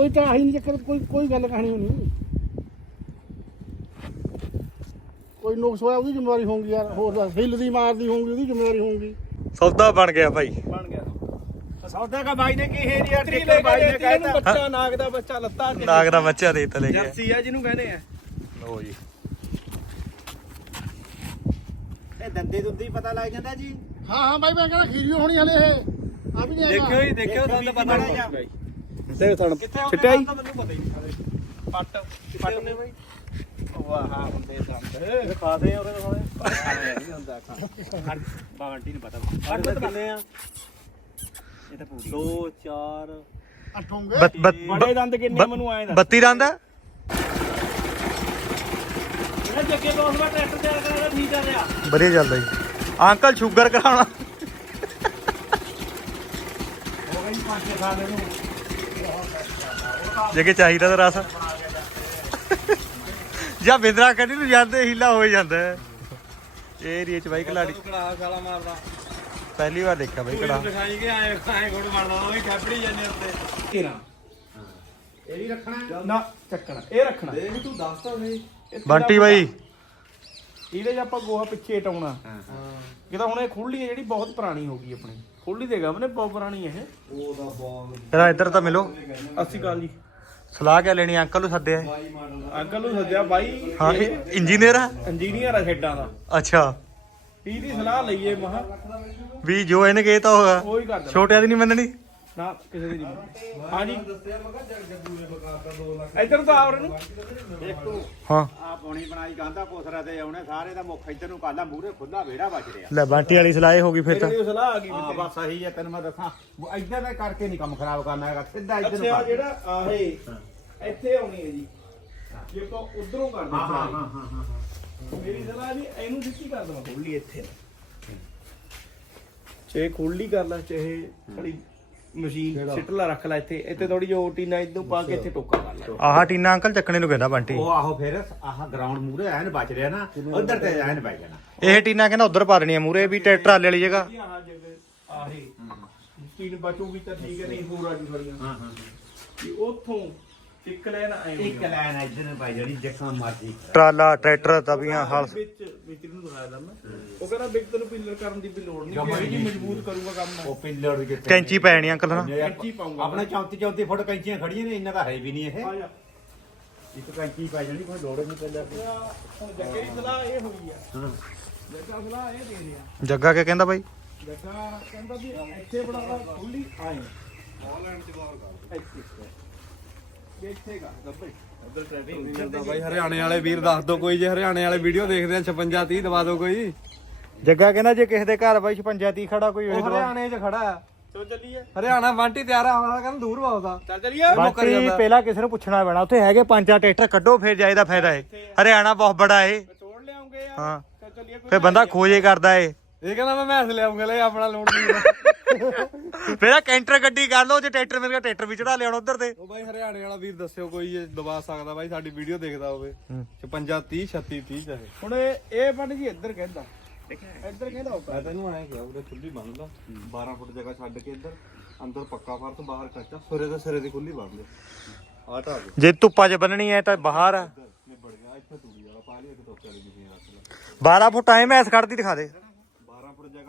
ਕੋਈ ਤਾਂ ਆਹੀ ਨਹੀਂ ਚੱਕਰ ਕੋਈ ਕੋਈ ਗੱਲ ਕਹਾਣੀ ਨਹੀਂ। ਕੋਈ ਨੁਕਸ ਹੋਇਆ ਉਹਦੀ ਜ਼ਿੰਮੇਵਾਰੀ ਹੋਊਗੀ ਯਾਰ ਹੋਰ ਦੱਸ ਹਿੱਲਦੀ ਮਾਰਦੀ ਹੋਊਗੀ ਉਹਦੀ ਜ਼ਿੰਮੇਵਾਰੀ ਹੋਊਗੀ। ਸੌਦਾ ਬਣ ਗਿਆ ਭਾਈ। ਬਣ ਗਿਆ। ਸੌਦਾ ਕਾ ਬਾਈ ਨੇ ਕੀ ਹੈ ਜੀ ਟਰੀ ਲੈ ਕੇ ਦੇਤੀ ਇਹਨੂੰ ਬੱਚਾ ਨਾਗ ਦਾ ਬੱਚਾ ਲੱਤਾ ਤੇ। ਨਾਗ ਦਾ ਬੱਚਾ ਦੇ ਤਲੇ ਗਿਆ ਜਰਸੀ ਆ ਜਿਹਨੂੰ ਕਹਿੰਦੇ ਆ। ਲੋ ਜੀ। ਇਹ ਦੰਦੇ ਦੁੱਦੀ ਪਤਾ ਲੱਗ ਜਾਂਦਾ ਜੀ। ਹਾਂ ਹਾਂ ਬਾਈ ਮੈਂ ਕਹਿੰਦਾ ਖੀਰੀ ਹੋਣੀ ਹਲੇ ਇਹ। ਆ ਵੀ ਨਹੀਂ ਹੈਗਾ ਦੇਖਿਓ ਜੀ ਦੇਖਿਓ ਤੁਹਾਨੂੰ ਪਤਾ ਮਾੜਾ ਜਿਹਾ। ਤੇ ਕਿੱਥੇ ਛਿੱਟਿਆ ਜੀ? ਮੈਨੂੰ ਪਤਾ ਹੀ ਪੱਟ ਕਿੱਥੇ ਉਹਨੇ ਬਾਈ? ਵਾਹ ਹਾਂ ਹੁੰਦੇ ਦੰਦ ਇਹ ਖਾਦੇ ਉਹਦੇ ਨਾਲੇ? ਨਹੀਂ ਹੁੰਦਾ ਖਾ ਬਾਵੰਟੀ ਨੂੰ ਪਤਾ ਅੱਠ ਕਿੰਨੇ ਆ? ਇਹ ਤਾਂ ਪੂਰੀ। 2 4 ਅੱਠੋਂਗੇ ਬੱਤ- ਬੱਤ- ਬੜੇ ਦੰਦ ਕਿੰਨੇ ਮੈਨੂੰ ਆਏ ਦੱਸ। 32 ਰੰਦ ਆ? ਇਹ ਜੱਗੇ ਦੋਸਤ ਦਾ ਟਰੈਕਟਰ ਠੀਕ ਆ ਰਿਹਾ। ਵਧੀਆ ਚੱਲਦਾ ਜੀ। ਅੰਕਲ ਸ਼ੂਗਰ ਕਰਾਉਣਾ। ਹੋ ਗਈ ਪੰਜ ਜੇ ਕਿ ਚਾਹੀਦਾ ਤਾਂ ਰਸ। ਜਾਂ ਬਿੰਦਰਾ ਕੰਨੀ ਨੂੰ ਜਾਂਦੇ ਹੀਲਾ ਹੋ ਹੀ ਜਾਂਦਾ। ਹੈ ਇਹ ਏਰੀਏ ਚ ਬਾਈ ਕਲਾੜੀ ਕੜਾ ਸਾਲਾ ਮਾਰਦਾ। ਪਹਿਲੀ ਵਾਰ ਦੇਖਿਆ ਬਾਈ ਕਲਾ ਦਿਖਾਈ ਕੇ ਆਏ ਆਏ ਗੁੜ ਮਾਰਦਾ ਉਹ ਵੀ ਖੈਪੜੀ ਜਾਂਦੇ ਉੱਤੇ। ਕਿਰਾ ਇਹ ਵੀ ਰੱਖਣਾ ਨਾ ਚੱਕਣਾ ਇਹ ਰੱਖਣਾ। ਇਹ ਵੀ ਤੂੰ ਦੱਸ ਤਾਂ ਨਹੀਂ ਇਹ ਬੰਟੀ ਬਾਈ। ਇਹਦੇ 'ਚ ਆਪਾਂ ਗੋਹਾ ਪਿੱਛੇ ਟਾਉਣਾ ਹਾਂ ਕਿਦਾ ਹੁਣ ਇਹ ਖੁੱਲੀ ਹੈ ਜਿਹੜੀ ਬਹੁਤ ਪੁਰਾਣੀ ਹੋ ਗਈ ਆਪਣੀ। ਖੁੱਲੀ ਦੇ ਗਮ ਨੇ ਬਹੁਤ ਪੁਰਾਣੀ ਇਹ। ਉਹਦਾ ਬੋਲ ਜਰਾ ਇੱਧਰ ਤਾਂ ਮਿਲੋ। ਅਸੀਂ ਗੱਲ ਜੀ। ਸਲਾਹ ਕਿਆ ਲੈਣੀ ਅੰਕਲ ਨੂੰ ਸੱਦਿਆ ਹੈ? ਅੰਕਲ ਨੂੰ ਸੱਦਿਆ ਬਾਈ ਹਾਂ ਇੰਜੀਨੀਅਰ ਆ? ਇੰਜੀਨੀਅਰ ਆ ਖੇਡਾਂ ਦਾ। ਅੱਛਾ। ਇਹਦੀ ਸਲਾਹ ਲਈਏ ਮਹਾ ਵੀ ਜੋ ਇਹਨੇ ਕਹੇ ਤਾਂ ਹੋਗਾ। ਉਹ ਹੀ ਕਰ ਦੇਣਾ ਛੋਟਿਆਂ ਦੀ ਨਹੀਂ ਮੰਨਣੀ? ਨਾ ਕਿਸੇ ਦੀ ਨਹੀਂ ਹਾਂਜੀ। ਦੱਸਿਆ ਮੈਂ ਕਿਹਾ ਜੱਗ ਜੱਗੂ ਨੇ ਬਕਾਤਾ 2 ਲੱਖ ਇੱਧਰ ਤਾਂ ਆਵਰ ਨੂੰ ਦੇਖੋ ਹਾਂ। ਆ ਪੌਣੀ ਬਣਾਈ ਗਾਂਦਾ ਕੋਸਰਾ ਤੇ ਆਉਣੇ ਸਾਰੇ ਦਾ ਮੁੱਖ ਇੱਧਰ ਨੂੰ ਕਾਲਾ ਮੂਰੇ ਖੁੱਲਾ ਵਿਹੜਾ ਵੱਜ ਰਿਹਾ। ਲੈ ਬਾਂਟੀ ਵਾਲੀ ਸਲਾਹ ਹੋ ਗਈ ਫਿਰ ਤਾਂ। ਇਹਦੀ ਸਲਾਹ ਆ ਗਈ ਹਾਂ ਬਸ ਸਹੀ ਹੈ ਤੈਨੂੰ ਮੈਂ ਦੱਸਾਂ। ਉਹ ਇੱਧਰ ਦਾ ਕਰਕੇ ਨਹੀਂ ਕੰਮ ਖਰਾਬ ਕਰਨਾ ਹੈਗਾ ਸਿੱਧਾ ਇੱਧਰ ਨੂੰ ਅੱਛਾ। ਜਿਹੜਾ ਆਹੇ ਇੱਥੇ ਆਉਣੀ ਹੈ ਜੀ। ਜੇ ਆਪਾਂ ਉਧਰੋਂ ਕਰਦੇ ਹਾਂ ਹਾਂ ਹਾਂ। ਹਾਂ ਮੇਰੀ ਸਲਾਹ ਜੀ ਇਹਨੂੰ ਸਿੱਧੀ ਕਰ ਦਵਾਂ। ਖੋਲੀ ਇੱਥੇ। ਚਾਹੇ ਖੋਲੀ ਕਰ ਲੈ ਚਾਹੇ ਥੋੜੀ ਮਸ਼ੀਨ ਸਿੱਟ ਲਾ ਰੱਖ ਲੈ ਇੱਥੇ ਇੱਥੇ ਥੋੜੀ ਜਿਹੀ ਓਟੀ ਨਾ ਇਦੋਂ ਪਾ ਕੇ ਇੱਥੇ ਟੋਕਾ ਕਰ ਲੈ। ਆਹ ਟੀਨਾ ਅੰਕਲ ਚੱਕਣੇ ਨੂੰ ਕਹਿੰਦਾ ਬੰਟੀ। ਉਹ ਆਹੋ ਫਿਰ ਆਹ ਗਰਾਊਂਡ ਮੂਰੇ ਐਨ ਬਚ ਰਿਹਾ ਨਾ ਉਧਰ ਤੇ ਐਨ ਬਚ ਜਾਣਾ। ਇਹ ਟੀਨਾ ਕਹਿੰਦਾ ਉਧਰ ਪਾ ਦੇਣੀ ਆ ਮੂਰੇ ਵੀ ਟਰੈਕਟਰ ਵਾਲੇ ਵਾਲੀ ਜਗ੍ਹਾ। ਆਹ ਮਸ਼ੀਨ ਬਚੂਗੀ ਤਾਂ ਠੀਕ ਹੈ ਨਹੀਂ ਹੋਰ ਆ ਜੀ ਥੋੜੀਆਂ ਹਾਂ ਹਾਂ ਕਿ ਉੱਥੋਂ ਇੱਕ ਲੈਣ ਆਏ ਇੱਕ ਲਾਈਨ ਇੱਧਰ ਨੂੰ ਪਾਈ ਜਿਹੜੀ ਜਿੱਕਾਂ ਮਰਜ਼ੀ ਟਰਾਲਾ ਟਰੈਕਟਰ ਤਵੀਆਂ ਹਲ। ਵਿੱਚ ਵਿੱਚ ਨੂੰ ਦਿਖਾਇਆ ਦਾ ਮੈਂ। ਉਹ ਕਹਿੰਦਾ ਬਿਗ ਤੈਨੂੰ ਪਿੱਲਰ ਕਰਨ ਦੀ ਵੀ ਲੋੜ ਨਹੀਂ ਜੀ ਮਜ਼ਬੂਤ ਕਰੂਗਾ ਕੰਮ। ਉਹ ਪਿੱਲਰ ਜਿੱਥੇ ਕੈਂਚੀ ਪੈ ਜਾਣੀ ਅੰਕਲ ਕੈਂਚੀ ਪਾਊਂਗਾ। ਆਪਣੇ 34 34 ਫੁੱਟ ਕੈਂਚੀਆਂ ਖੜੀਆਂ ਨੇ ਇੰਨਾ ਤਾਂ ਹੈ ਵੀ ਨਹੀਂ ਇਹ। ਆ ਜਾ। ਇੱਕ ਕੈਂਚੀ ਪੈ ਜਾਣੀ ਕੋਈ ਲੋੜ ਨਹੀਂ ਪੈਂਦਾ ਹੁਣ ਜੱਗੇ ਦੀ ਸਲਾਹ ਇਹ ਹੋਈ ਆ। ਹਾਂ। ਜੱਗਾ ਸਲਾਹ ਇਹ ਦੇ ਰਿਹਾ। ਜੱਗਾ ਕੀ ਕਹਿੰਦਾ ਬਾਈ? ਜੱਗਾ ਕਹਿੰਦਾ ਵੀ ਇੱਥੇ ਬੜਾ ਖੁੱਲੀ ਆਏ ਆਨਲਾਈਨ ਤੇ ਬਾਹਰ ਕਰ। ਇੱਥੇ ਇੱਥੇ ਗਾ ਗੱਬੇ ਉਧਰ ਟ੍ਰੈਫਿਕ ਕਰਦਾ ਬਾਈ ਹਰਿਆਣੇ ਵਾਲੇ ਵੀਰ ਦੱਸ ਦੋ ਕੋਈ ਜੇ ਹਰਿਆਣੇ ਵਾਲੇ ਵੀਡੀਓ ਦੇਖਦੇ ਆ 56 30 ਦਵਾ ਦਿਓ ਕੋਈ ਜੱਗਾ ਕਹਿੰਦਾ ਜੇ ਕਿਸੇ ਦੇ ਘਰ ਬਾਈ 56 ਤੀ ਖੜਾ ਕੋਈ ਉਹ ਹਰਿਆਣੇ 'ਚ ਖੜਾ ਆ ਚਲੋ ਚੱਲੀਏ ਹਰਿਆਣਾ ਵਾਂਟੀ ਤਿਆਰ ਆ ਹੋਣਾ ਕਹਿੰਦਾ ਦੂਰ ਬਹੁਤਾ ਚੱਲ ਚੱਲੀਏ ਬਾਕੀ ਪਹਿਲਾਂ ਕਿਸੇ ਨੂੰ ਪੁੱਛਣਾ ਪੈਣਾ ਉੱਥੇ ਹੈਗੇ ਪੰਜ ਚਾਰ ਟਰੈਕਟਰ ਕੱਢੋ ਫਿਰ ਜਾਇਦਾ ਫਾਇਦਾ ਏ ਹਰਿਆਣਾ ਬਹੁਤ ਬੜਾ ਏ ਤੋੜ ਲਿਆਉਂਗੇ ਆ ਹਾਂ ਚੱਲ ਚੱਲੀਏ ਫਿਰ ਬੰਦਾ ਖੋਜੇ ਕਰਦਾ ਏ ਇਹ ਕਹਿੰਦਾ ਮੈਂ ਮੈਸ ਲਿਆਉਂਗਾ ਲੈ ਆਪਣਾ ਲੋਡ ਨਹੀਂ ਫਿਰ ਆ ਕੈਂਟਰ ਗੱਡੀ ਕਰ ਲਓ ਜੇ ਟਰੈਕਟਰ ਮੇਰੇ ਕੋਲ ਟਰੈਕਟਰ ਵੀ ਚੜਾ ਲਿਆਉਣ ਉਧਰ ਤੇ। ਉਹ ਬਾਈ ਹਰਿਆਣੇ ਵਾਲਾ ਵੀਰ ਦੱਸਿਓ ਕੋਈ ਜੇ ਦਵਾ ਸਕਦਾ ਬਾਈ ਸਾਡੀ ਵੀਡੀਓ ਦੇਖਦਾ ਹੋਵੇ। ਹੂੰ। 56 30 36 30 ਚਾਹੇ। ਹੁਣ ਇਹ ਇਹ ਪੰਡ ਜੀ ਇੱਧਰ ਕਹਿੰਦਾ। ਇੱਧਰ ਕਹਿੰਦਾ ਉਹ ਮੈਂ ਤੈਨੂੰ ਐਂ ਕਿਹਾ ਉਹਦੇ ਖੁੱਲੀ ਬੰਨ ਲਾ 12 ਫੁੱਟ ਜਗ੍ਹਾ ਛੱਡ ਕੇ ਇੱਧਰ ਅੰਦਰ ਪੱਕਾ ਫਰਸ਼ ਬਾਹਰ ਕੱਚਾ ਸਿਰੇ ਦੇ ਸਿਰੇ ਦੀ ਖੁੱਲੀ ਬੰਨ ਦੇ ਢਾ ਦੇ ਜੇ ਧੁੱਪਾਂ 'ਚ ਬੰਨਣੀ ਐ ਤਾਂ ਬਾਹਰ ਆ। ਨਿਬੜ ਗਿਆ ਇੱਥੇ ਤੂੜੀ ਵਾਲਾ ਪਾ ਲਈ ਇੱਕ ਟੋਕੇ ਵਾਲੀ ਮਸ਼ੀਨ ਰੱਖ ਲੈ। 12 ਫੁੱਟ ਐ ਮੈਸ ਖੜਦੀ ਦਿਖਾ ਦੇ।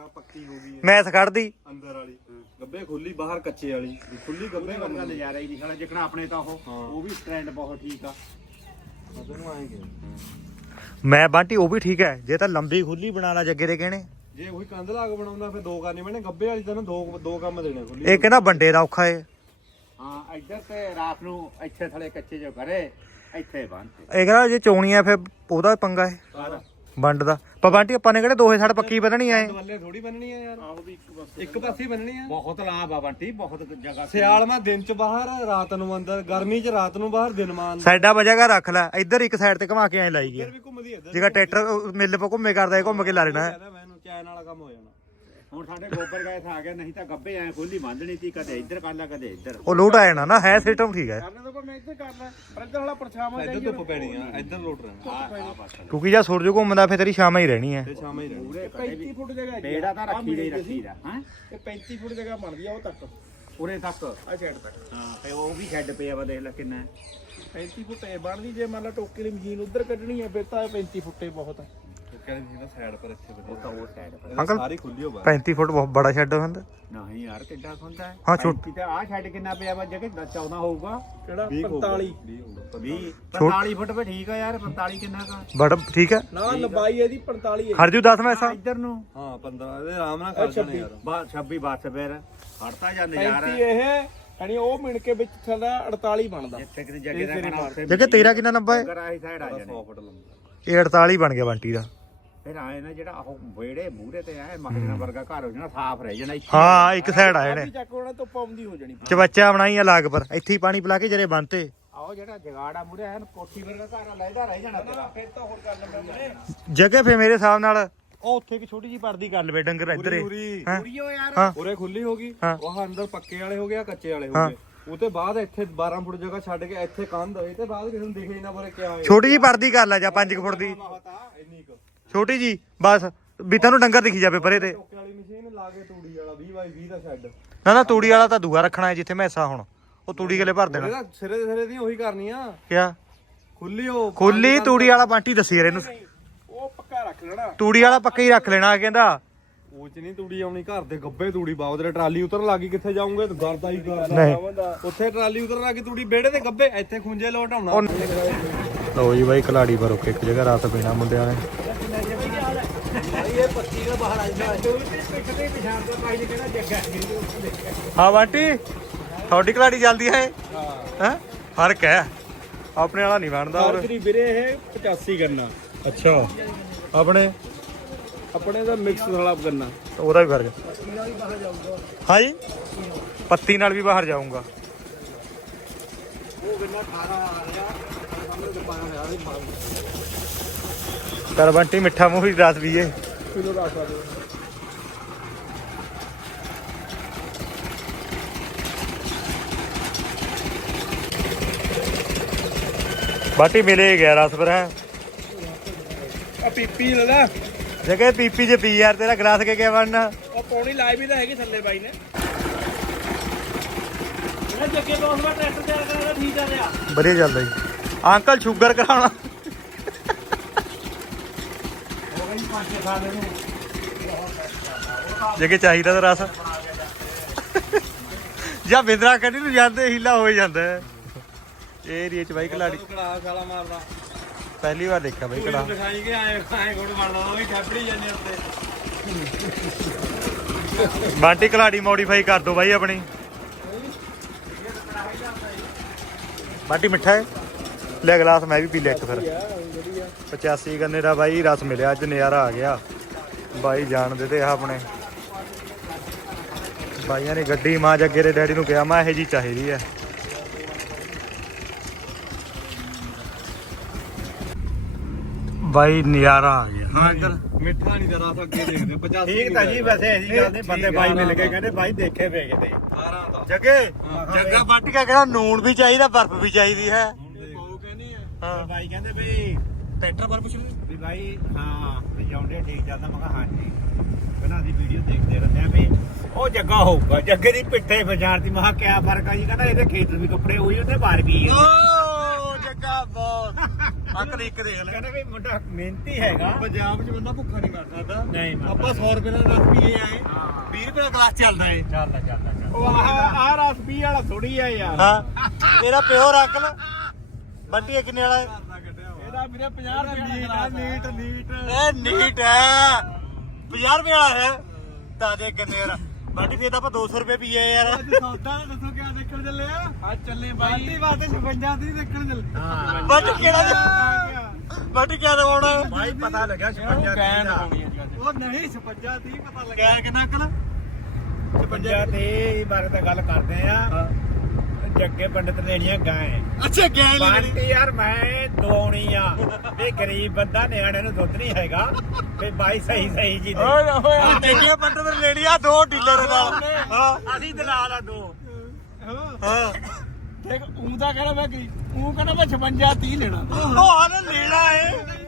12 ਫੁੱਟ ਜਗ੍ਹਾ ਪੱਕੀ ਹੋ ਗਈ ਹੈ। ਮੈਸ ਖੜਦੀ। ਅੰਦਰ ਵਾਲੀ। ਗੱਬੇ ਖੁੱਲੀ ਬਾਹਰ ਕੱਚੇ ਵਾਲੀ। ਖੁੱਲੀ ਗੱਬੇ ਵਰਗਾ ਨਜ਼ਾਰਾ ਹੀ ਨਹੀਂ ਖੜਾ ਜਿਕਣਾ ਆਪਣੇ ਤਾਂ ਉਹ। ਉਹ ਵੀ ਸਟੈਂਡ ਬਹੁਤ ਠੀਕ ਆ। ਤੈਨੂੰ ਐਂ ਕਿਹਾ। ਮੈਂ ਬਾਂਟੀ ਉਹ ਵੀ ਠੀਕ ਹੈ। ਜੇ ਤਾਂ ਲੰਬੀ ਖੁੱਲੀ ਬਣਾ ਲਾ ਜੱਗੇ ਦੇ ਕਹਿਣੇ ਜੇ ਉਹੀ ਕੰਧ ਲਾਗ ਬਣਾਉਂਦਾ ਫਿਰ ਦੋ ਕਰਨੇ ਮੈਨੇ ਗੱਬੇ ਵਾਲੀ ਤੈਨੂੰ ਦੋ ਦੋ ਕੰਮ ਦੇਣੇ ਖੁੱਲੀ। ਇਹ ਕਹਿੰਦਾ ਬੰਡੇ ਦਾ ਔਖਾ ਏ। ਹਾਂ ਇੱਧਰ ਤੇ ਰਾਤ ਨੂੰ ਇੱਥੇ ਥਲੇ ਕੱਚੇ ਜੋ ਕਰੇ ਇੱਥੇ ਬੰਨ ਤੇ ਇਹ ਕਹਿੰਦਾ ਜੇ ਚੋਣੀਆਂ ਫਿਰ ਉਹਦਾ ਪੰਗਾ ਏ। ਵੰਡ ਦਾ। ਪਰ ਬਾਂਟੀ ਆਪਾਂ ਨੇ ਕਿਹੜੇ ਦੋਹੇ ਸਾਡ ਪੱਕੀ ਬੰਨਣੀ ਐ ਵੱਲੇ ਥੋੜੀ ਬੰਨਣੀ ਆ ਯਾਰ। ਆਹੋ ਵੀ ਇੱਕ ਬਸ ਇੱਕ ਪਾਸੇ ਹੀ ਬੰਨਣੀ ਆ। ਬਹੁਤ ਲਾਭ ਆ ਬੰਟੀ ਬਹੁਤ ਜਗ੍ਹਾ ਸਿਆਲ ਮਾ ਦਿਨ ਚ ਬਾਹਰ ਰਾਤ ਨੂੰ ਅੰਦਰ। ਗਰਮੀ ਚ ਰਾਤ ਨੂੰ ਬਾਹਰ ਦਿਨ ਮਾਨ ਸਾਈਡਾਂ ਵਜ੍ਹਾ ਰੱਖ ਲੈ। ਇੱਧਰ ਇੱਕ ਸਾਈਡ ਤੇ ਘੁਮਾ ਕੇ ਐ ਲਾਈ ਗਿਆ ਵੀ ਘੁੰਮਦੀ ਇੱਧਰ। ਜਿਹੜਾ ਟਰੈਕਟਰ ਮਿੱਲ ਪਾ ਘੁੰਮੇ ਕਰਦਾ ਘੁੰਮ ਕੇ ਲਾ ਲੈਣਾ। ਕਹਿੰਦਾ ਮੈਨੂੰ ਚੈਨ ਵਾਲਾ ਕੰਮ ਹੋ ਜਾਣਾ। ਹੁਣ ਸਾਡੇ ਗੋਬਰ ਗਏ ਆ ਗਿਆ ਨਹੀਂ ਤਾਂ ਗੱਬੇ ਐ ਖੁੱਲੀ ਬੰਨਣੀ ਤੀ ਕਦੇ ਇੱਧਰ ਕਰ ਲਾ ਕਦੇ ਇੱਧਰ। ਉਹ ਲੋਡ ਆ ਜਾਣਾ ਨਾ ਹੈ ਸਿਸਟਮ ਠੀਕ ਹੈ ਕਰਨੇ ਤੋਂ ਪਰ ਮੈਂ ਇੱਥੇ ਕਰ ਲੈ ਪਰ ਇੱਧਰ ਵਾਲਾ ਪਰਛਾਵਾਂ ਇੱਧਰ ਚਾਹੀਦਾ। ਧੁੱਪ ਪੈਣੀ ਆ ਇੱਧਰ ਲੋਟ ਰਹਿਣਾ। ਆ ਆ ਬਸ ਕਿਉਂਕਿ ਜੇ ਸੂਰਜ ਘੁੰਮਦਾ ਫਿਰ ਤੇਰੀ ਸ਼ਾਮਾਂ ਹੀ ਰਹਿਣੀ ਹੈ ਤੇ ਸ਼ਾਮਾਂ ਹੀ ਰਹਿਣਾ। ਪੂਰੇ ਕਦੇ 35 ਵੀ ਫੁੱਟ ਜਗ੍ਹਾ। ਬੇੜਾ ਤਾਂ ਰੱਖੀ ਦੇ ਮਿਲੀ ਸੀ। ਰੱਖੀ ਦਾ ਹਾਂ? ਇਹ 35 ਫੁੱਟ ਜਗ੍ਹਾ ਬਣਦੀ ਆ ਉਹ ਤੱਕ। ਉਰੇ ਤੱਕ। ਆ ਛੱਡ ਤੱਕ। ਹਾਂ ਤੇ ਉਹ ਵੀ ਛੱਡ ਪਿਆ ਵਾ ਦੇਖ ਲੈ ਕਿੰਨਾ ਹੈ। 35 ਫੁੱਟ ਇਹ ਬਣਦੀ ਜੇ ਮੰਨ ਲਾ ਟੋਕੇ ਵਾਲੀ ਮਸ਼ੀਨ ਉਧਰ ਕੱਢਣੀ ਹੈ ਫਿਰ ਤਾਂ 35 ਫੁੱਟੇ ਬਹੁਤ ਹੈ ਕਹਿੰਦੇ ਸੀ ਨਾ ਸਾਈਡ ਪਰ ਇੱਥੇ ਉਹ ਤਾਂ ਉਹ ਸਾਈਡ ਪਰ। ਅੰਕਲ ਸਾਰੀ ਖੁੱਲੀ ਹੋ ਬਾਹਰ 35 ਫੁੱਟ ਬਹੁਤ ਬੜਾ ਸ਼ੈੱਡ ਹੁੰਦਾ ਨਹੀਂ ਯਾਰ ਕਿੱਡਾ ਖੁੰਦਾ ਹੈ। ਹਾਂ, ਛੋਟ- ਤੇ ਆ ਛੱਡ ਕਿੰਨਾ ਪਿਆ ਵਾ? ਜਗੇ 14 ਹੋਊਗਾ। ਕਿਹੜਾ? 20 ਹੋਊਗਾ, 45 20 ਹੋਊਗਾ 20 ਛੋਟ- 45 ਫੁੱਟ ਤੇ ਠੀਕ ਆ ਯਾਰ 45 ਕਿੰਨਾ ਕਾ? ਬੜਾ ਠੀਕ ਹੈ। ਨਾ ਲੰਬਾਈ ਇਹਦੀ 45 ਹੈ। ਹਰਜੂ 10 ਮੈਂ ਐਸਾ ਇੱਧਰ ਨੂੰ। ਹਾਂ 15 ਇਹਦੇ ਆਰਾਮ ਨਾਲ ਕਰ ਜਾਣੇ ਯਾਰ। ਬਾ 26 ਬੱਸ ਫਿਰ। ਹੜਤਾ ਜਾਂਦੇ ਯਾਰ। 35 ਇਹ ਯਾਨੀ ਉਹ ਮਿਣ ਕੇ ਵਿੱਚ ਥੱਲੇ 48 ਬਣਦਾ। ਜਿੱਥੇ ਕਿਤੇ ਜਗੇ ਦਾ ਕਣਾ ਉੱਥੇ ਜਗੇ ਤੇਰਾ ਕਿੰਨਾ ਨੰਬਰ ਹੈ? ਕਰਾਹੀ ਸਾਈਡ ਆ ਜਾਣੇ। 100 ਫੁੱਟ ਲੰਬਾ। ਇਹ 48 ਬਣ ਗਿਆ ਬੰਟੀ ਦਾ। ਫਿਰ ਆਏ ਨਾ ਜਿਹੜਾ ਉਹ ਵੇੜੇ ਮੂਹਰੇ ਤੇ ਆਏ ਮਖਣਾ ਵਰਗਾ ਘਰ ਹੋ ਜਾਣਾ ਸਾਫ਼ ਰਹਿ ਜਾਣਾ ਇੱਥੇ। ਹਾਂ ਇੱਕ ਸਾਈਡ ਆਏ ਨੇ। ਵੀ ਚੱਕ ਉਹਨਾਂ ਤੋਂ ਪਾਉਂਦੀ ਹੋ ਜਾਣੀ। ਚਵੱਚਾ ਬਣਾਈ ਆ ਲਾਗ ਪਰ ਇੱਥੇ ਹੀ ਪਾਣੀ ਪਿਲਾ ਕੇ ਜਰੇ ਬੰਨਤੇ। ਆਓ ਜਿਹੜਾ ਜਗਾੜਾ ਮੂਹਰੇ ਆਇਆ ਕੋਠੀ ਵਰਗਾ ਘਰ ਆ ਲੈਦਾ ਰਹਿ ਜਾਣਾ ਤੇਰਾ। ਫਿਰ ਤਾਂ ਹੋਰ ਕਰ ਲੈਂਦਾ ਮੈਂ ਜਗੇ ਫੇ ਮੇਰੇ ਹਿਸਾਬ ਨਾਲ ਉਹ ਉੱਥੇ ਇੱਕ ਛੋਟੀ ਜੀ ਪਰਦੀ ਕਰ ਲਵੇ ਡੰਗਰ ਇੱਧਰ ਪੂਰੀ ਹਾਂ। ਕੁੜੀਓ ਯਾਰ। ਹਾਂ। ਉਰੇ ਖੁੱਲੀ ਹੋ ਗਈ। ਹਾਂ। ਉਹ ਅੰਦਰ ਪੱਕੇ ਵਾਲੇ ਹੋ ਗਿਆ ਕੱਚੇ ਵਾਲੇ ਹੋ ਹਾਂ। ਗਏ। ਉਹ ਤੇ ਬਾਅਦ ਇੱਥੇ 12 ਫੁੱਟ ਜਗ੍ਹਾ ਛੱਡ ਕੇ ਇੱਥੇ ਕੰਧ ਹੋਈ ਤੇ ਬਾਅਦ ਕਿਸੇ ਨੂੰ ਦਿਖੇ ਨਾ ਬਰੇ ਕਿਆ ਹੋਇਆ। ਛੋਟੀ ਜੀ ਪਰਦੀ ਕਰ ਲੈ ਜਾ 5 ਫੁੱਟ ਦੀ। ਇੰਨੀ ਕੁ। ਛੋਟੀ ਜੀ ਬਸ ਵੀ ਤੈਨੂੰ ਡੰਗਰ ਦਿਖੀ ਜਾਵੇ ਪਰੇ ਤੇ। ਟੋਕੇ ਵਾਲੀ ਮਸ਼ੀਨ ਲਾ ਕੇ ਤੂੜੀ ਵਾਲਾ 20 ਬਾਈ 20 ਦਾ ਸ਼ੈੱਡ ਨਾ ਨਾ ਤੂੜੀ ਵਾਲਾ ਤਾਂ ਦੂਆ ਰੱਖਣਾ ਹੈ ਜਿੱਥੇ ਮੈਸਾ ਹੁਣ। ਉਹ ਤੂੜੀ ਗਲੇ ਭਰ ਦੇਣਾ। ਇਹਦਾ ਸਿਰੇ ਦੇ ਸਿਰੇ ਦੀ ਉਹੀ ਕਰਨੀ ਆ। ਕਿਆ? ਖੁੱਲੀ ਉਹ ਖੁੱਲੀ ਤੂੜੀ ਵਾਲਾ ਬਾਂਟੀ ਦੱਸੀ ਯਾਰ ਇਹਨੂੰ। ਉਹ ਪੱਕਾ ਰੱਖ ਲੈਣਾ। ਤੂੜੀ ਵਾਲਾ ਪੱਕਾ ਹੀ ਰੱਖ ਲੈਣਾ ਕਹਿੰਦਾ। ਉਹ ਚ ਨਹੀਂ ਤੂੜੀ ਆਉਣੀ ਘਰ ਦੇ ਗੱਬੇ ਤੂੜੀ ਬਾਉ ਤੇਰੇ ਟਰਾਲੀ ਉਤਰ ਲੱਗੀ ਕਿੱਥੇ ਜਾਉਂਗੇ ਤੇ ਗਰਦਾ ਹੀ ਗਰਦਾ ਨਹੀਂ। ਉੱਥੇ ਟਰਾਲੀ ਉਤਰ ਲੱਗੀ ਤੂੜੀ ਵਿਹੜੇ ਦੇ ਗੱਬੇ ਇੱਥੇ ਖੁੰਝੇ ਲੋਟ ਆਉਣਾ। ਲਓ ਜੀ ਬਾਈ ਕਲਾੜੀ ਪਰ ਰੁਕ ਇੱਕ ਜਗ੍ਹਾ ਰਾਤ ਪੀਣਾ ਮੁੰਡਿਆਂ ਨੇ। ਹਾਂ ਬਾਂਟੀ ਤੁਹਾਡੀ ਕਲਾੜੀ ਚੱਲਦੀ ਹੈ ਹੈ। ਫ਼ਰਕ ਹੈ। ਆਪਣੇ ਵਾਲਾ ਨਹੀਂ ਬਣਦਾ ਹੋਰ। ਤੇਰੀ ਵੀਰੇ ਇਹ 85 ਕਰਨਾ ਅੱਛਾ। ਆਪਣੇ? ਆਪਣੇ ਦਾ ਮਿਕਸ ਵਾਲਾ ਕਰਨਾ ਉਹਦਾ ਵੀ ਫ਼ਰਕ ਹਾਂ। ਜੀ ਪੱਤੀ ਨਾਲ ਵੀ ਬਾਹਰ ਜਾਊਂਗਾ। ਕਰ ਬੰਟੀ ਮਿੱਠਾ ਮੂੰਹ ਹੀ ਰਸ ਪੀਏ ਕਿਲੋ ਰੱਖ ਸਕਦੇ ਬਾਟੀ ਮਿਲੇ ਗਿਆ ਰਸ ਪਰ ਹੈ? ਆ ਪੀਪੀ ਲੈ ਲੈ। ਜਗੇ ਪੀਪੀ ਚ ਪੀ ਯਾਰ ਤੇਰਾ ਗਲਾਸ ਕੇ ਕਿਆ ਬਣਨਾ? ਉਹ ਪੌਣੀ ਲਾਈ ਵੀ ਤਾਂ ਹੈਗੀ ਥੱਲੇ ਬਾਈ ਨੇ। ਇਹ ਜੱਗੇ ਤੋਂ ਉਸਦਾ ਟਰੈਕਟਰ ਤਿਆਰ ਕਰਾਉਣਾ ਠੀਕ ਆ ਰਿਹਾ ਵਧੀਆ ਚੱਲਦਾ ਜੀ। ਅੰਕਲ ਸ਼ੂਗਰ ਕਰਾਉਣਾ। ਜਗੇ ਚਾਹੀਦਾ ਤਾਂ ਰਸ। ਜਾਂ ਬਿੰਦਰਾ ਕੱਢੀ ਨੂੰ ਜਾਂਦੇ ਹੀਲਾ ਹੋ ਜਾਂਦਾ। ਹੈ ਇਹ ਏਰੀਏ ਚ ਬਾਈ ਕੜਾ ਸਾਲਾ ਮਾਰਦਾ। ਪਹਿਲੀ ਵਾਰ ਦੇਖਿਆ ਬਾਈ ਕਲਾ ਦਿਖਾਈ ਕੇ ਆਏ ਆਏ ਗੋੜ ਮਾਰਦਾ ਉਹ ਵੀ ਖੈਪੜੀ ਜਾਂਦੇ ਉੱਤੇ। ਬਾਂਟੀ ਕਲਾੜੀ ਮੋਡੀਫਾਈ ਕਰ ਦੋ ਬਾਈ ਆਪਣੀ। ਬਾਂਟੀ ਮਿੱਠਾ ਹੈ? ਲੈ ਗਲਾਸ ਮੈਂ ਵੀ ਪੀ ਲਿਆ ਇੱਕ ਫਿਰ। 85 ਗੰਨੇ ਦਾ ਬਾਈ ਰਸ ਮਿਲਿਆ ਅੱਜ ਨਜ਼ਾਰਾ ਆ ਗਿਆ। ਬਾਈ ਜਾਣਦੇ ਤੇ ਆ ਆਪਣੇ। ਬਾਈਆਂ ਨੇ ਗੱਡੀ ਮਾਂ ਜੱਗੇ ਦੇ ਡੈਡੀ ਨੂੰ ਕਿਹਾ ਮੈਂ ਇਹੋ ਜੀ ਚਾਹੀਦੀ ਹੈ ਬਾਈ ਨਜ਼ਾਰਾ ਆ ਗਿਆ। ਹਾਂ ਅੰਕਲ ਮਿੱਠਾ ਨਹੀਂ ਦਾ ਰਸ ਅੱਗੇ ਦੇਖਦੇ 85 ਠੀਕ ਤਾਂ ਜੀ ਵੈਸੇ ਅਸੀਂ ਗੱਲ ਦੇ ਬੰਦੇ ਬਾਈ ਮਿਲ ਕੇ ਕਹਿੰਦੇ ਬਾਈ ਦੇਖੇ ਵੇਖਦੇ 18 ਦਾ ਜੱਗੇ ਜੱਗਾ ਬਾਟੀ ਕਾ ਕਿਹੜਾ ਨੂਣ ਵੀ ਚਾਹੀਦਾ ਬਰਫ਼ ਵੀ ਚਾਹੀਦੀ ਹੈ। ਬਾਈ ਕਹਿੰਦੇ ਵੀ ਟਰੈਕਟਰ ਪਰ ਪੁੱਛ ਵੀ ਬਾਈ ਹਾਂ ਵੀ ਜਾਉਂਦੇ ਠੀਕ ਚੱਲਦਾ। ਮੈਂ ਕਿਹਾ ਹਾਂਜੀ। ਪਹਿਲਾਂ ਦੀ ਵੀਡੀਓ ਦੇਖਦੇ ਰਹਿੰਦੇ ਆ ਵੀ ਉਹ ਜੱਗਾ ਹੋਊਗਾ। ਜੱਗੇ ਦੀ ਪਿੱਠੇ ਬਾਜ਼ਾਰ ਦੀ ਮਹਾ ਕਿਆ ਫ਼ਰਕ ਆ ਜੀ? ਕਹਿੰਦਾ ਇਹਦੇ ਖੇਤ ਵੀ ਕੱਪੜੇ ਉਹੀ ਉਹਦੇ ਬਾਹਰ ਵੀ ਓ ਜੱਗਾ ਬਹੁਤ। ਅੰਕਲ ਇੱਕ ਦੇਖ ਲੈ ਕਹਿੰਦਾ ਵੀ ਮੁੰਡਾ ਮਿਹਨਤੀ ਹੈਗਾ। ਪੰਜਾਬ 'ਚ ਬੰਦਾ ਭੁੱਖਾ ਨਹੀਂ ਮਰ ਸਕਦਾ। ਨਹੀਂ ਆਪਾਂ 100 ਰੁਪਏ ਦਾ ਰਸ ਪੀਏ ਆਏ। ਹਾਂ। 20 ਰੁਪਏ ਦਾ ਗਲਾਸ ਚੱਲਦਾ ਏ। ਚੱਲਦਾ ਉਹ ਆਹ ਆਹ ਰਸ ਪੀ ਵਾਲਾ ਥੋੜੀ ਆ ਯਾਰ। ਹਾਂ। ਤੇਰਾ ਪਿਓਰ ਅੰਕਲ ਬੰਟੀ ਇਹ ਕਿੰਨੇ ਵਾਲਾ ਇਹਦਾ ਵੀਰੇ 50 ਰੁਪਏ ਦਾ ਨੀਟ ਨੀਟ ਇਹ ਨੀਟ ਹੈ 50 ਰੁਪਏ ਵਾਲਾ ਹੈ। ਤਾਂ ਦੇ ਕਿੰਨੇ ਯਾਰ। ਬੰਟੀ ਫੇਰ ਤਾਂ ਆਪਾਂ 200 ਰੁਪਏ ਪੀਏ ਯਾਰ। ਸੌਦਾ ਦੱਸੋ ਕਿਆ ਦੇਖਣ ਚੱਲੇ ਆ? ਆ ਚੱਲੇ ਬਾਈ। ਬਾਤ 56 ਦੀ ਦੇਖਣ ਚੱਲੇ। ਹਾਂ ਬੰਟੀ ਕਿਹੜਾ ਬੰਟੀ ਕਿਆ ਦਵਾਉਣਾ? ਬਾਈ ਪਤਾ ਲੱਗਿਆ 56 ਗੈਨ ਦਾ। ਉਹ ਨਹੀਂ 56 ਦੀ ਪਤਾ ਲੱਗਾ ਗੈਰ ਕਿੰਨਾ ਅੰਕਲ 56 ਤੇ ਬਾਰੇ ਤਾਂ ਗੱਲ ਕਰਦੇ ਆ। ਜੱਗੇ ਪੰਡਤ ਲੈਣੀਆਂ ਗਾਂ ਅੱਛਾ ਗੈਰ ਬਾਂਟੀ ਯਾਰ ਮੈਂ ਦਵਾਉਣੀ ਆ। ਵੀ ਗਰੀਬ ਬੰਦਾ ਨਿਆਣੇ ਨੂੰ ਦੁੱਧ ਨਹੀਂ ਹੈਗਾ। ਵੀ ਬਾਈ ਸਹੀ ਸਹੀ ਜੀ ਦੇ। ਓਏ ਓਏ ਜੱਗੇ ਪੰਡਤ ਨੇ ਲੈਣੀ ਆ ਦੋ ਡੀਲਰ ਨਾਲ। ਹਾਂ। ਅਸੀਂ ਦਲਾਲ ਆ ਦੋ। ਹਾਂ। ਦੇਖ ਤਾਂ ਕਹਿੰਦਾ ਮੈਂ ਗਰੀਬ ਉਹ ਕਹਿੰਦਾ ਮੈਂ 56 30 ਲੈਣਾ। ਉਹ ਹਾਲ ਲੈਣਾ ਏ।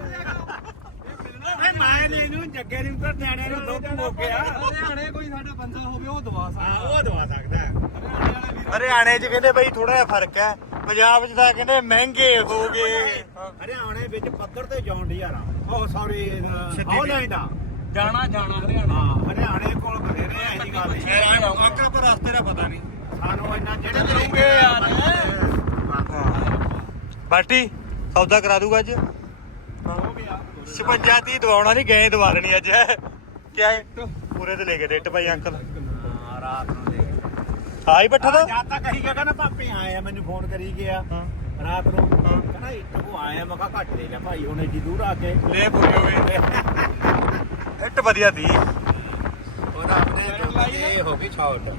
ਓਏ ਮੈਂ ਨੇ ਇਹਨੂੰ ਜੱਗੇ ਨੂੰ ਤਾਂ ਨਿਆਣੇ ਨੂੰ ਦੁੱਧ ਗਿਆ। ਹਰਿਆਣੇ ਕੋਈ ਸਾਡਾ ਬੰਦਾ ਹੋਵੇ ਉਹ ਦਵਾ ਹਾਂ ਉਹ ਦਵਾ ਸਕਦਾ। ਹੈ। ਹਰਿਆਣੇ 'ਚ ਕਹਿੰਦੇ ਬਈ ਥੋੜਾ ਜਿਹਾ ਫ਼ਰਕ ਹੈ। ਪੰਜਾਬ 'ਚ ਤਾਂ ਕਹਿੰਦੇ ਮਹਿੰਗੇ ਹੋ ਗਏ। ਹਰਿਆਣੇ ਵਿੱਚ ਪੱਧਰ ਤੇ ਜੌਨ ਡੀਆਰ ਆ ਉਹ ਸੌਰੀ ਹਾਲੈਂਡ ਆ। ਜਾਣਾ ਜਾਣਾ ਹਰਿਆਣਾ। ਹਾਂ ਹਰਿਆਣੇ ਕੋਲ ਬਥੇਰੇ ਆ ਇਹਦੀ ਗੱਲ ਨਹੀਂ। ਆਕਾ ਪਰ ਰਸਤੇ ਦਾ ਪਤਾ ਨਹੀਂ। ਸਾਨੂੰ ਇੰਨਾ ਜਿਹੜੇ ਕਰੂੰਗੇ ਯਾਰ। ਬਾਟੀ ਸੌਦਾ ਕਰਾ ਦੂਗਾ ਅੱਜ? 56 30 ਦਵਾਉਣਾ ਨਹੀਂ ਗਏ ਦਵਾ ਦੇਣੀ ਅੱਜ। ਕਿਆ ਹੈ ਪੂਰੇ ਤੇ ਲੈ ਕੇ ਡਿੱਟ ਭਾਈ ਅੰਕਲ। ਹਾਂ ਰਾਤ ਨੂੰ ਦੇ ਹਾਂ ਹੀ ਬੱਠਾ ਦਾ ਜਦ ਤੱਕ ਕਹੀ ਗਿਆ ਕਹਿੰਦਾ ਪਾਪੇ ਆਏ ਆ ਮੈਨੂੰ ਫੋਨ ਕਰੀ ਗਿਆ। ਹਾਂ। ਰਾਤ ਨੂੰ ਕਹਿੰਦਾ ਇੱਥੋਂ ਆਏ ਆ ਮੈਂ ਕਿਹਾ ਘੱਟ ਲੈ ਜਾ ਭਾਈ ਹੁਣ ਏਡੀ ਦੂਰ ਆ ਕੇ। ਲੈ ਪੂਰੇ ਹੋ ਗਏ ਹਿੱਟ ਵਧੀਆ ਦੀ ਉਹਦਾ ਆਪਣੇ ਇਹ ਹੋ ਗਈ ਛੌਟ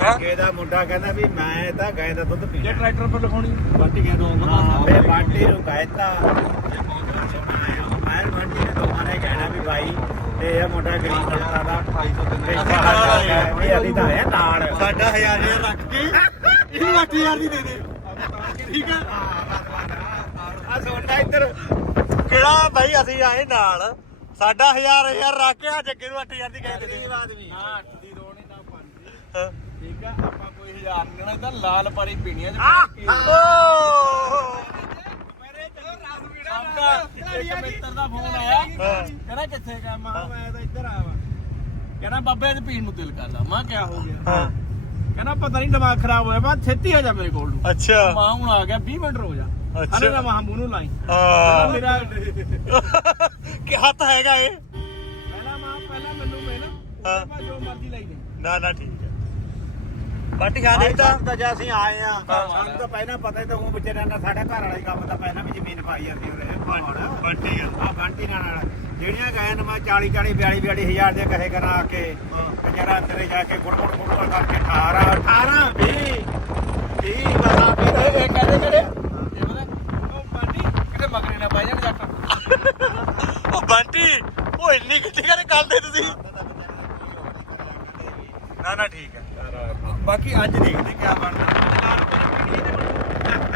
ਹਾਂ? ਅੱਗੇ ਦਾ ਮੁੰਡਾ ਕਹਿੰਦਾ ਵੀ ਮੈਂ ਤਾਂ ਗਾਂ ਦਾ ਦੁੱਧ ਜੇ ਪੀਣਾ ਟਰੈਕਟਰ ਪਰ ਲਿਖਾਉਣੀ। ਹਾਂ ਬਾਟੀ ਨੂੰ ਬਾਟੀ ਨੇ ਦੋਵਾਂ ਨੇ ਕਹਿਣਾ ਵੀ ਭਾਈ ਤੇ ਇਹ ਮੁੰਡਾ ਗਰੀਬ ਬੰਦਾ ਦਾ। 250 ਇਹ ਅਸੀਂ ਤਾਂ ਆ ਨਾਲ ਸਾਡਾ ਹਜ਼ਾਰ ਹਜ਼ਾਰ ਰੱਖ ਕੇ ਇਹਨੂੰ 8000 ਦੀ ਦੇ ਦੇ। ਠੀਕ ਆ? ਆ ਸੋਡਾ ਇੱਧਰ। ਕਿਹੜਾ ਭਾਈ ਅਸੀਂ ਆਏ ਨਾਲ। ਸਾਡਾ ਹਜ਼ਾਰ ਹਜ਼ਾਰ ਰੱਖ ਕੇ ਆ ਜੱਗੇ ਨੂੰ 8000 ਦੀ ਕਹਿ ਦੇ ਦੇ। ਆਦਮੀ ਹਾਂ 8 ਦੀ ਰੋਣੀ ਨਾ 5 ਦੀ। ਹਾਂ। ਠੀਕ ਆ ਆਪਾਂ ਕੋਈ ਹਜ਼ਾਰ ਨਹੀਂ ਲੈਣਾ ਤਾਂ ਲਾਲ ਪਾਰੀ ਪੀਣੀ ਆ ਓ ਇੱਕ ਮਿੱਤਰ ਦਾ ਫੋਨ ਆਇਆ। ਹਾਂ। ਕਹਿੰਦਾ ਕਿੱਥੇ ਗਿਆ? ਮੈਂ ਕਿਹਾ ਮੈਂ ਤਾਂ ਇੱਧਰ ਆਇਆ ਵਾ। ਕਹਿੰਦਾ ਬਾਬੇ ਦੇ ਪੀਣ ਨੂੰ ਦਿਲ ਕਰਦਾ। ਮੈਂ ਕਿਹਾ ਹੋ ਗਿਆ? ਹਾਂ। ਕਹਿੰਦਾ ਪਤਾ ਨਹੀਂ ਦਿਮਾਗ ਖਰਾਬ ਹੋਇਆ ਮੈਂ ਛੇਤੀ ਆ ਜਾ ਮੇਰੇ ਕੋਲ ਨੂੰ। ਅੱਛਾ। ਮਾਂ ਹੁਣ ਆ ਗਿਆ 20 ਮਿੰਟ ਰੋ ਜਾ। ਅੱਛਾ। ਅਰੇ ਨਾ ਮਾਂ ਮੂੰਹ ਨੂੰ ਲਾਈ। ਆ ਮੇਰਾ ਕਿ ਹੱਥ ਹੈਗਾ ਏ ਪਹਿਲਾਂ ਮਾਂ ਪਹਿਲਾਂ ਮੈਨੂੰ ਮਿਲ। ਹਾਂ। ਬਾਅਦ ਜੋ ਮਰਜ਼ੀ ਲਈ ਦੇ। ਨਾ ਨਾ ਠੀਕ। ਬਾਟੀ ਖਾ ਦੇ ਤਾਂ। ਜੇ ਅਸੀਂ ਆਏ ਆ। ਸਾਨੂੰ ਤਾਂ ਪਹਿਲਾਂ ਪਤਾ ਹੀ ਤਾਂ ਉਹ ਵਿਚਾਰਿਆਂ ਦਾ ਸਾਡਾ ਘਰ ਵਾਲਾ ਹੀ ਕੰਮ ਤਾਂ ਪਹਿਲਾਂ ਵੀ ਜ਼ਮੀਨ ਪਾਈ ਜਾਂਦੀ ਉਹਦੇ ਬਾਟੀ ਆ। ਬੰਟੀ ਨਾਲ ਜਿਹੜੀਆਂ ਗਾਇਆਂ ਨੂੰ ਮੈਂ 40 40 42 42 ਹਜ਼ਾਰ ਦੇ ਕਹੇ ਕਰਾ ਆ ਕੇ ਵਿਚਾਰਾ ਅੰਦਰੇ ਜਾ ਕੇ ਗੁੜ ਗੁੜ ਗੁੜ ਗੁੜ ਕਰਕੇ 18 18 20 30 ਬਤਾ ਇਹ ਕੇ ਇਹ ਕਹਦੇ ਪਤਾ ਉਹ ਪਾਣੀ ਕਿਤੇ ਮਗਰੇ ਨਾ ਪਾਈ ਜਾਣ ਜੱਟ। ਉਹ ਬੰਟੀ ਉਹ ਇੰਨੀ ਕਿੱਥੇ ਕਰੇ ਕਰਦੇ ਤੁਸੀਂ? ਨਾ ਨਾ ਠੀਕ ਹੈ ਬਾਕੀ ਅੱਜ ਦੇਖਦੇ ਕੀ ਬਣਦਾ।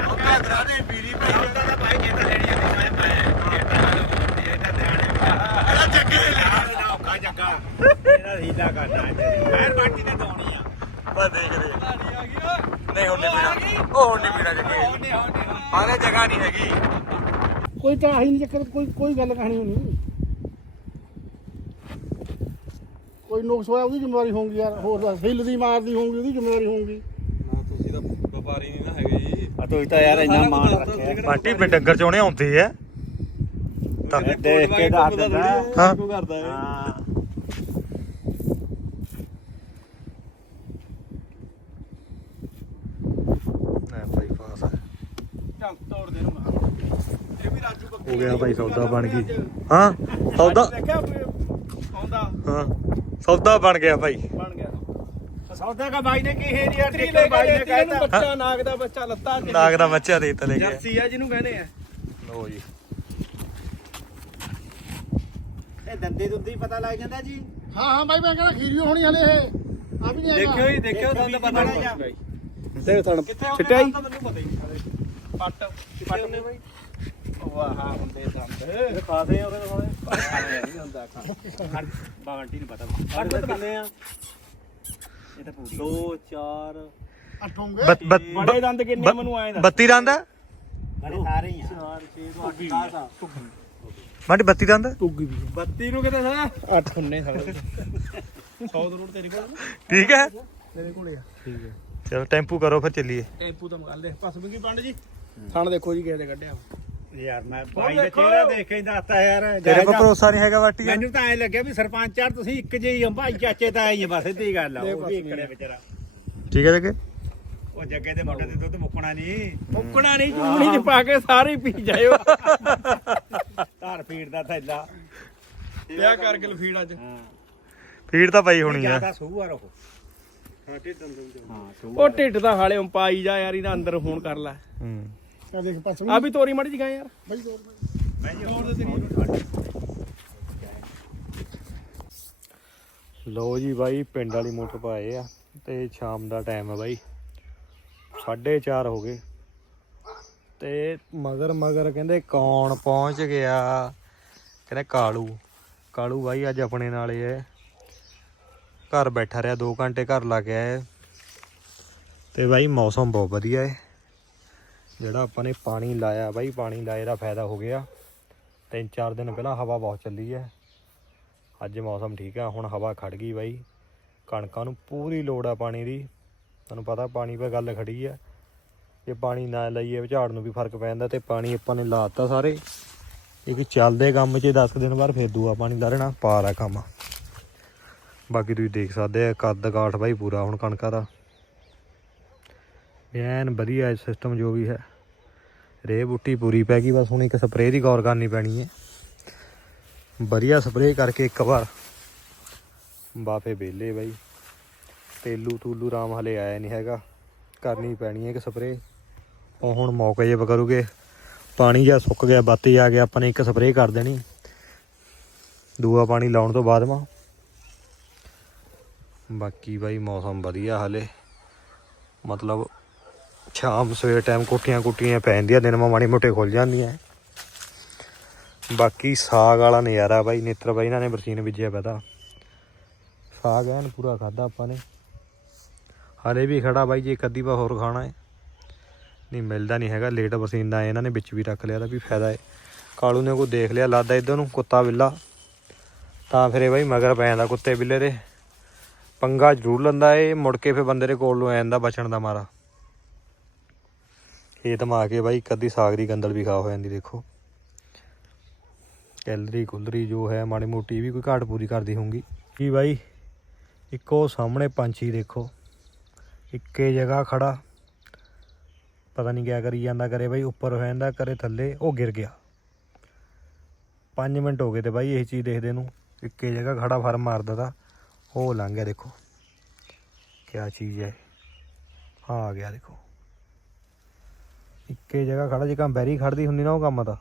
ਉਹ ਕਾ ਕਰਾ ਦੇ ਪੀਲੀ ਪਈ ਉਹਦਾ ਤਾਂ ਭਾਈ ਲੈਣੀ ਆ ਮੈਂ ਹੈ ਇਹ ਤਾਂ ਧਿਆਨ ਇਹਦਾ ਜੱਗੇ ਲੈ ਨਾ ਔਖਾ ਜੱਗਾ। ਇਹਦਾ ਹੀਲਾ ਕਰਨਾ ਹੈ ਮੈਂ ਬਾਟੀ ਨੇ ਦੋਣੀ ਆ। ਬਸ ਦੇਖਦੇ ਗਾੜੀ ਆ ਗਈ ਓਏ। ਨਹੀਂ ਹੁਣ ਨਹੀਂ ਪੀਣਾ। ਉਹ ਹੁਣ ਨਹੀਂ ਪੀਣਾ ਜੱਗੇ। ਹੋਣੇ ਹੋਣੇ ਹਾਲੇ ਜਗ੍ਹਾ ਨਹੀਂ ਹੈਗੀ। ਕੋਈ ਤਾਂ ਆਹੀ ਨਹੀਂ ਚੱਕਰ ਕੋਈ ਕੋਈ ਗੱਲ ਕਹਾਣੀ ਨਹੀਂ ਕੋਈ ਨੁਕਸ ਹੋਇਆ ਉਹਦੀ ਜ਼ਿੰਮੇਵਾਰੀ ਹੋਊਗੀ ਯਾਰ। ਹੋਰ ਦੱਸ ਹਿੱਲ ਦੀ ਮਾਰਦੀ ਹੋਊਗੀ ਉਹਦੀ ਜ਼ਿੰਮੇਵਾਰੀ ਹੋਊਗੀ। ਨਾ ਤੁਸੀਂ ਤਾਂ ਵਪਾਰੀ ਨਹੀਂ ਨਾ ਹੈਗੇ ਜੀ। ਆ ਤੂੰ ਤਾਂ ਯਾਰ ਇੰਨਾ ਮਾਣ ਰੱਖਿਆ। ਬਾਟੀ ਮੇ ਡੰਗਰ ਚੋਣੇ ਆਉਂਦੇ ਆ ਤਾਂ ਦੇਖ ਕੇ ਦੱਸ ਦਿੰਦਾ। ਹਾਂ ਕੋ ਕਰਦਾ ਹੈ। ਹਾਂ। ਵੀ ਗਿਆ ਭਾਈ ਸੌਦਾ ਬਣ ਗਈ। ਹਾਂ ਸੌਦਾ। ਦੇਖਿਆ ਵੀ ਆਉਂਦਾ। ਹਾਂ। ਸੌਦਾ ਬਣ ਗਿਆ ਭਾਈ। ਬਣ ਗਿਆ। ਸੌਦਾ ਕਾ ਬਾਈ ਨੇ ਕੀ ਹੈ ਲੈ ਕੇ ਬਾਈ ਨੇ ਦੇਤੀ ਇਹਨੂੰ ਕਹਿਤਾ ਬੱਚਾ ਨਾਗ ਦਾ ਬੱਚਾ ਲੱਤਾ ਨਾਗ ਦਾ ਬੱਚਾ ਦੇ ਤਾ ਲੈ ਗਿਆ ਜਰਸੀ ਆ ਜਿਹਨੂੰ ਕਹਿੰਦੇ ਆ। ਲੋ ਜੀ। ਇਹ ਦੰਦੇ ਦੁੱਦੀ ਪਤਾ ਲੱਗ ਜਾਂਦਾ ਜੀ। ਹਾਂ ਹਾਂ ਬਾਈ ਮੈਂ ਕਹਿੰਦਾ ਖੀਰੀ ਹੋਣੀ ਹਲੇ ਇਹ। ਆ ਵੀ ਨਹੀਂ ਹੈਗਾ। ਹੀ ਦੇਖਿਓ ਤੁਹਾਨੂੰ ਪਤਾ ਲੱਗ ਜਾ ਤੇ ਤੁਹਾਨੂੰ ਕਿੱਥੇ ਉਹਨੇ ਛਿੱਟਿਆ ਹੀ। ਤਾਂ ਮੈਨੂੰ ਪਤਾ ਹੀ ਨਹੀਂ ਪੱਟ ਕਿੱਥੇ ਉਹਨੇ ਬਾਈ। ਵਾਹ ਹਾਂ ਹੁੰਦੇ ਦੰਦ। ਇਹ ਖਾਦੇ ਉਹਦੇ ਕੋਲੇ ਨਹੀਂ ਹੁੰਦਾ ਖਾਣ ਬਾਂਟੀ ਨੂੰ ਪਤਾ ਸਾਡੇ ਕਿੰਨੇ ਆ? ਇਹ ਤਾਂ ਪੂਰੀ 2 4 ਅੱਠ ਹੋਣਗੇ? ਬੱਤ ਬੱਤ ਬੜੇ ਦੰਦ ਕਿੰਨੇ ਮੈਨੂੰ ਆਏ ਦੱਸ। 32 ਦੰਦ ਹੈ ਬੜੇ ਸਾਰੇ ਹੀ ਆ। 4 6 ਤੋਂ 8 10 ਆ। ਮਾਡੀ 32 ਦੰਦ? ਟੁੱਗੀ ਵੀ 32 ਨੂੰ ਕਿਤੇ ਸਾਲਾ ਅੱਠ ਹੁੰਨੇ ਸਾਡੇ 100 ਕਰੋੜ ਤੇਰੇ ਕੋਲ। ਠੀਕ ਹੈ? ਤੇਰੇ ਕੋਲੇ ਆ। ਠੀਕ ਹੈ। ਚਲੋ ਟੈਂਪੂ ਕਰੋ ਫਿਰ ਚੱਲੀਏ। ਟੈਂਪੂ ਤਾਂ ਮਗਲ ਦੇ ਪਸ ਬਿੰਗੀ ਪੰਡ ਜੀ। ਥਣ ਦੇਖੋ ਜੀ ਕਿਸੇ ਦੇ ਕੱਢਿਆ ਯਾਰ ਮੈਂ ਬਾਈ ਦਾ ਚਿਹਰਾ ਦੇਖ ਕੇ ਹੀ ਦੱਸਤਾ ਯਾਰ ਤੇਰੇ ਕੋਲ ਆ। ਭਰੋਸਾ ਨਹੀਂ ਹੈਗਾ ਬਾਟੀ ਮੈਨੂੰ ਤਾਂ ਐ ਲੱਗਿਆ ਵੀ ਸਰਪੰਚ ਯਾਰ ਤੁਸੀਂ ਇੱਕ ਜਿਹੇ ਹੀ ਹੋ ਭਾਈ ਚਾਚੇ ਤਾਂ ਆਈ ਬਸ ਸਿੱਧੀ ਗੱਲ ਆ ਉਹ ਵੀ ਇਕੜੇ ਵਿਚਾਰਾ। ਠੀਕ ਹੈ ਜੱਗੇ? ਉਹ ਜੱਗੇ ਦੇ ਮੁੰਡੇ ਦੇ ਦੁੱਧ ਮੁੱਕਣਾ ਨਹੀਂ। ਮੁੱਕਣਾ ਨਹੀਂ ਚੂਣੀ ਚ ਪਾ ਕੇ ਸਾਰੇ ਹੀ ਪੀ ਜਾਇਓ। ਧਾਰ ਫੀਡ ਦਾ ਥੈਲਾ ਵਿਆਹ ਕਰਕੇ ਲਫੀੜ ਅੱਜ। ਹਾਂ। ਫੀਡ ਤਾਂ ਪਈ ਹੋਣੀ ਆ। ਜ਼ਿਆਦਾ ਸੂਰ ਉਹ ਸਾਡੇ ਦੰਦ ਹਾਂ ਉਹ ਢਿੱਡ ਦਾ ਹਾਲੇ ਪਾਈ ਜਾ ਯਾਰ ਇਹਦਾ ਅੰਦਰ ਫੋਨ ਕਰ ਲੈ। ਹੂੰ। ਆ ਦੇਖ ਪਾਸ ਆ ਵੀ ਤੋਰੀ ਮੜੀ ਜਗਾ ਯਾਰ। ਬਾਈ ਦੋ ਲੋ ਜੀ ਬਾਈ ਪਿੰਡ ਵਾਲੀ ਮੋਟਰ ਪਾਏ ਆ ਤੇ ਸ਼ਾਮ ਦਾ ਟਾਈਮ ਆ ਬਾਈ। 4:30 ਹੋ ਗਏ। ਤੇ ਮਗਰ ਮਗਰ ਕਹਿੰਦੇ ਕੌਣ ਪਹੁੰਚ ਗਿਆ? ਕਹਿੰਦੇ ਕਾਲੂ। ਕਾਲੂ ਬਾਈ ਅੱਜ ਆਪਣੇ ਨਾਲ ਹੀ ਹੈ ਘਰ ਬੈਠਾ ਰਿਹਾ 2 ਘੰਟੇ ਘਰ ਲਾ ਕੇ ਆਇਆ ਤੇ ਬਾਈ ਮੌਸਮ ਬਹੁਤ ਵਧੀਆ ਹੈ ਜਿਹੜਾ ਆਪਾਂ ਨੇ ਪਾਣੀ ਲਾਇਆ ਬਾਈ, ਪਾਣੀ ਲਾਏ ਦਾ ਫਾਇਦਾ ਹੋ ਗਿਆ। ਤਿੰਨ ਚਾਰ ਦਿਨ ਪਹਿਲਾਂ ਹਵਾ ਬਹੁਤ ਚੱਲੀ ਹੈ। ਅੱਜ ਮੌਸਮ ਠੀਕ ਆ, ਹੁਣ ਹਵਾ ਖੜ ਗਈ ਬਾਈ। ਕਣਕਾਂ ਨੂੰ ਪੂਰੀ ਲੋੜ ਆ ਪਾਣੀ ਦੀ। ਤੁਹਾਨੂੰ ਪਤਾ ਪਾਣੀ 'ਤੇ ਗੱਲ ਖੜੀ ਆ। ਜੇ ਪਾਣੀ ਨਾ ਲਈਏ ਝਾੜ ਨੂੰ ਵੀ ਫ਼ਰਕ ਪੈ ਜਾਂਦਾ ਤੇ ਪਾਣੀ ਆਪਾਂ ਨੇ ਲਾਤਾ ਸਾਰੇ। ਇੱਕ ਚੱਲਦੇ ਕੰਮ 'ਚ 10 ਦਿਨ ਬਾਅਦ ਫੇਰ ਦੂਆ ਪਾਣੀ ਲਾ ਲਾਰਣਾ ਪਾਰ ਆ ਕੰਮ। ਬਾਕੀ ਤੁਸੀਂ ਦੇਖ ਸਕਦੇ ਆ, ਕੱਦ ਕਾਠ ਬਾਈ ਪੂਰਾ ਹੁਣ ਕਣਕਾਂ ਦਾ। ਐਨ ਵਧੀਆ ਸਿਸਟਮ ਜੋ ਵੀ ਹੈ। ਰੇ ਬੂਟੀ ਪੂਰੀ ਪੈ ਗਈ, ਬਸ ਹੁਣ ਇੱਕ ਸਪਰੇਅ ਦੀ ਗੌਰ ਕਰਨੀ ਪੈਣੀ ਹੈ। ਵਧੀਆ ਸਪਰੇਅ ਕਰਕੇ ਇੱਕ ਵਾਰ। ਬਾਫੇ ਬੇਲੇ ਬਾਈ। ਤੇਲੂ ਤੂਲੂ ਰਾਮ ਹਲੇ ਆਇਆ ਨਹੀਂ ਹੈਗਾ। ਕਰਨੀ ਪੈਣੀ ਹੈ ਇੱਕ ਸਪਰੇਅ ਉਹ ਹੁਣ ਮੌਕੇ ਜੇ ਕਰੂਗੇ। ਪਾਣੀ ਜਾਂ ਸੁੱਕ ਗਿਆ, ਬੱਤ ਹੀ ਆ ਗਿਆ, ਆਪਾਂ ਨੇ ਇੱਕ ਸਪਰੇਅ ਕਰ ਦੇਣੀ। ਦੂਆ ਪਾਣੀ ਲਾਉਣ ਤੋਂ ਬਾਅਦ ਮਾ। ਬਾਕੀ ਬਾਈ ਮੌਸਮ ਵਧੀਆ ਹਲੇ। ਮਤਲਬ ਸ਼ਾਮ ਸਵੇਰ ਟਾਈਮ ਕੋਠੀਆਂ ਕੁੱਟੀਆਂ ਪੈ ਜਾਂਦੀਆਂ, ਦਿਨ ਮਾ ਮਾੜੀ ਮੋਟੇ ਖੁੱਲ ਜਾਂਦੀਆਂ। ਬਾਕੀ ਸਾਗ ਵਾਲਾ ਨਜ਼ਾਰਾ ਬਾਈ, ਨੇਤਰ ਬਾਈ, ਇਹਨਾਂ ਨੇ ਬਰਸੀਨ ਬੀਜਿਆ ਪਤਾ ਸਾਗ ਐਨ ਪੂਰਾ ਖਾਦਾ ਆਪਾਂ ਨੇ। ਹਲੇ ਵੀ ਖੜਾ ਬਾਈ, ਜੇ ਇੱਕ ਵਾ ਹੋਰ ਖਾਣਾ ਹੈ। ਨਹੀਂ, ਮਿਲਦਾ ਨਹੀਂ ਹੈਗਾ ਲੇਟ ਬਰਸੀਨ ਦਾ ਇਹਨਾਂ ਨੇ ਵਿੱਚ ਵੀ ਰੱਖ ਲਿਆ ਤਾਂ ਵੀ ਫਾਇਦਾ ਹੈ। ਕਾਲੂ ਨੇ ਕੋਈ ਦੇਖ ਲਿਆ, ਲਾਦਾ ਇਧਰ ਨੂੰ, ਕੁੱਤਾ ਬਿੱਲਾ। ਤਾਂ ਫਿਰ ਇਹ ਬਾਈ ਮਗਰ ਪੈ ਜਾਂਦਾ ਕੁੱਤੇ ਬਿੱਲੇ ਦੇ। ਪੰਗਾ ਜ਼ਰੂਰ ਲੰਦਾ ਏ ਮੁੜ ਕੇ ਫਿਰ ਬੰਦੇ ਦੇ ਕੋਲ ਨੂੰ ਆ ਜਾਂਦਾ ਬਚਣ ਦਾ ਮਾਰਾ। ਖੇਤ ਮਾ ਕੇ ਬਾਈ ਇੱਕ ਅੱਧੀ ਸਾਗ ਦੀ ਗੰਦਲ ਵੀ ਖਾ ਹੋ ਜਾਂਦੀ, ਦੇਖੋ। ਕੈਲਰੀ ਕੁਲਰੀ ਜੋ ਹੈ, ਮਾੜੀ ਮੋਟੀ ਵੀ ਕੋਈ ਘਾਟ ਪੂਰੀ ਕਰਦੀ ਹੋਊਗੀ। ਕੀ ਬਾਈ, ਇੱਕੋ ਸਾਹਮਣੇ ਪੰਛੀ ਦੇਖੋ। ਇੱਕੇ ਜਗ੍ਹਾ ਖੜਾ। ਪਤਾ ਨਹੀਂ ਕਿਆ ਕਰੀ ਜਾਂਦਾ, ਕਰੇ ਬਾਈ, ਉੱਪਰ ਹੋ ਜਾਂਦਾ, ਕਰੇ ਥੱਲੇ, ਉਹ ਗਿਰ ਗਿਆ। 5 ਮਿੰਟ ਹੋ ਗਏ ਤੇ ਬਾਈ, ਇਹ ਚੀਜ਼ ਦੇਖਦੇ ਨੂੰ। ਇੱਕੇ ਜਗ੍ਹਾ ਖੜਾ ਫਰ ਮਾਰਦਾ ਤਾ, ਉਹ ਲੰਘ ਗਿਆ, ਦੇਖੋ। ਕਿਆ ਚੀਜ਼ ਹੈ ਹਾਂ। ਆ ਗਿਆ, ਦੇਖੋ। ਇੱਕੇ ਜਗ੍ਹਾ ਖੜਾ ਜੇ ਕੰਮ ਬੈਰੀ ਖੜਦੀ ਹੁੰਦੀ ਨਾ ਉਹ ਕੰਮ ਤਾਂ।